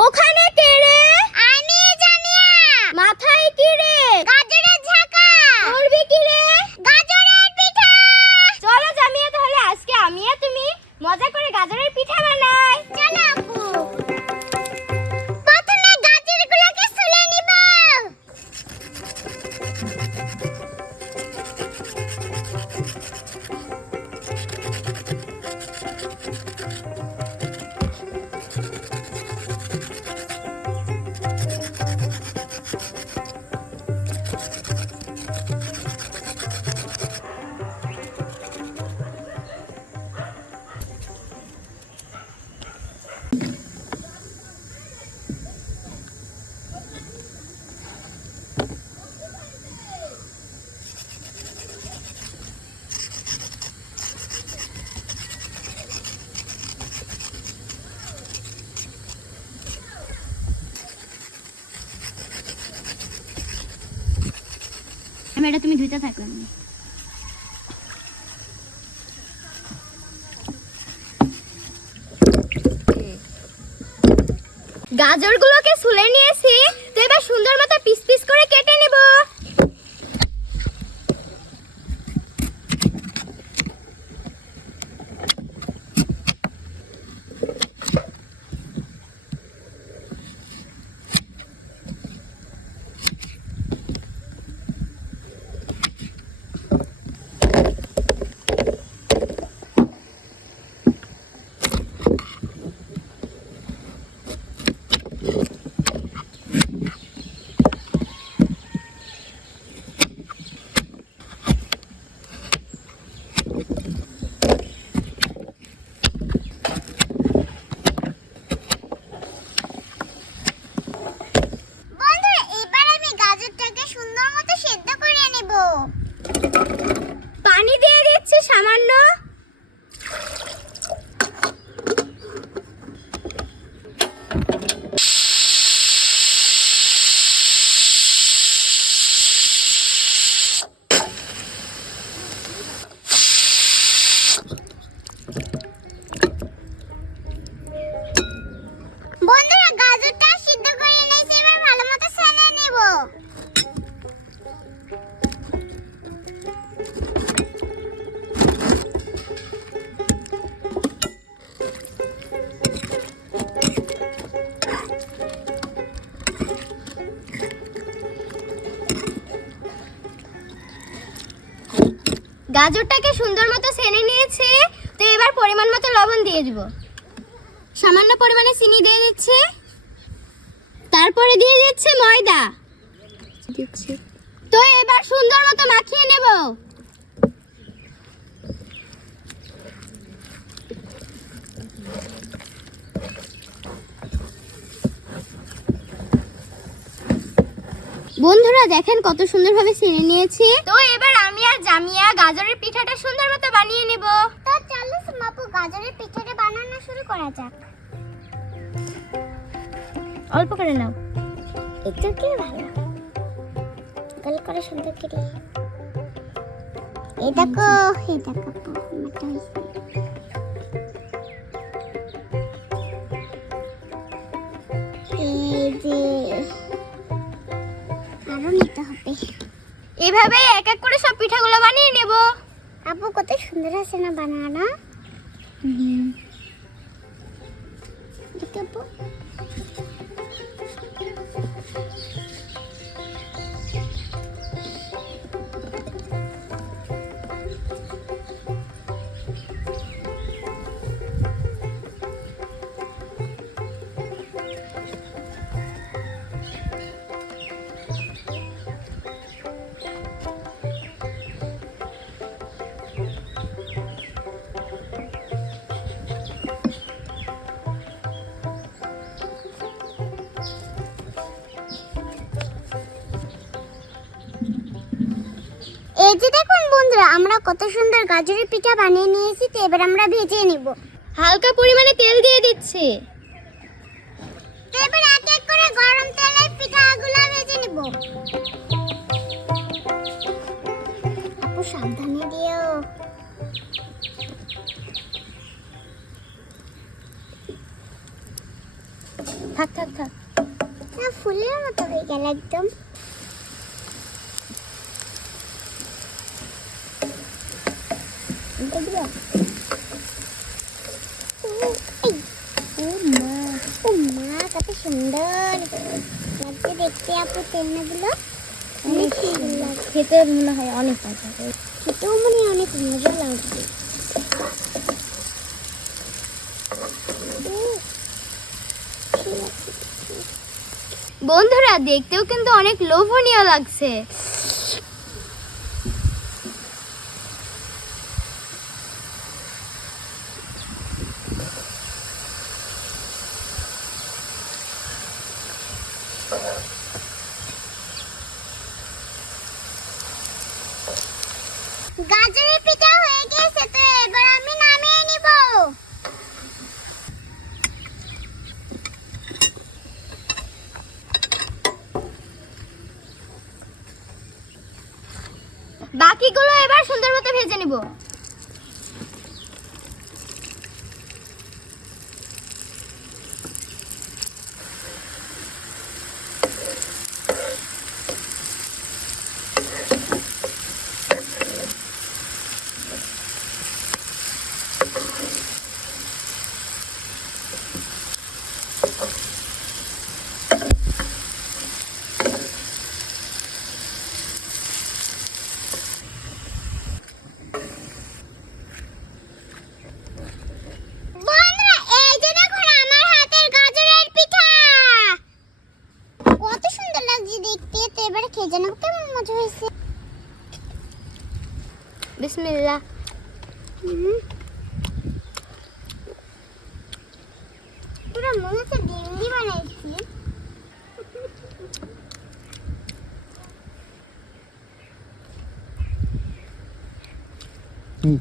ওখানে কে আমি এটা তুমি ধুইতে থাকো গাজরগুলোকে সুলে নিয়েছি, তো এবার সুন্দর মতো পিস পিস করে কেটে নেব। গাজরটাকে সুন্দর মতো সেনে নিয়েছি। তো এবার পরিমাণ মতো লবণ দিয়ে দিব। সামান্য পরিমাণে চিনি দিয়ে দিচ্ছি। তারপরে দিয়ে দিচ্ছে ময়দা। তো এবার সুন্দর মতো মাখিয়ে নেব। বন্ধুরা, দেখেন কত সুন্দরভাবে ছেড়ে নিয়েছি। তো এবার জামিয়া গাজরের পিঠাটা সুন্দর মতো বানিয়ে নেব। তো চলো মাপু গাজরের পিঠাটা বানানো শুরু করা যাক। অল্প করে নাও। একটু কি ভালো? গল করে সুন্দর করে এই দেখো এই দেখো মাটা হয়েছে। এই যে আরও নিতে হবে। এভাবে এক এক করে সব পিঠাগুলো বানিয়ে নেব। আপু কত সুন্দর আছে না বানানো? দেখো এই যে দেখুন বন্ধুরা আমরা কত সুন্দর গাজরের পিঠা বানিয়ে নিয়েছি তো এবার আমরা ভেজে নিব। হালকা পরিমাণে তেল দিয়ে দিচ্ছি। এবার এক এক করে গরম তেলে পিঠাগুলো ভেজে নিব। আপু সাবধানে দিও। থাক থাক থাক। ফুলের মতো হয়ে গেল একদম। সুন্দর লাগছে দেখতে লাগছে খেতেও অনেক মজা আছে। বন্ধুরা দেখতেও কিন্তু অনেক লোভনীয় লাগছে গাজরের পিঠা হয়ে গেছে তো এবার আমি নামিয়ে নিব। বাকিগুলো এবার সুন্দর মতো ভেজে নিব বন্ধুরা এই যে দেখুন আমার হাতের গাজরের পিঠা কত সুন্দর লাগছে দেখতে তো এবারে খেয়ে জানাব কেমন মজা হয়েছে। বিসমিল্লাহ। পুরো মনে হচ্ছে ডিঙ্গি বানাইছি। হুম।